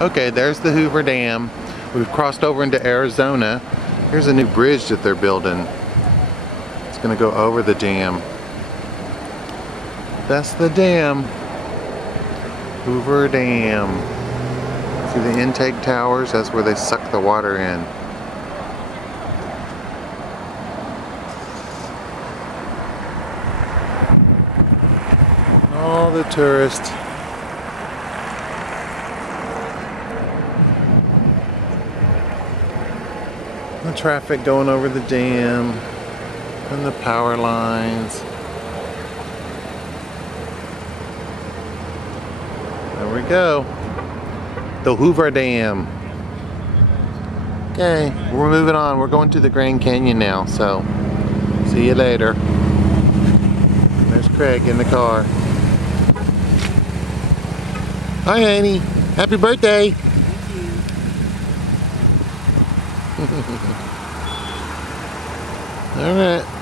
Okay, there's the Hoover Dam. We've crossed over into Arizona. Here's a new bridge that they're building. It's gonna go over the dam. That's the dam. Hoover Dam. See the intake towers? That's where they suck the water in. All the tourists. The traffic going over the dam and the power lines. There we go. The Hoover Dam. Okay, we're moving on. We're going to the Grand Canyon now, so see you later. There's Craig in the car. Hi, Annie. Happy birthday. All right.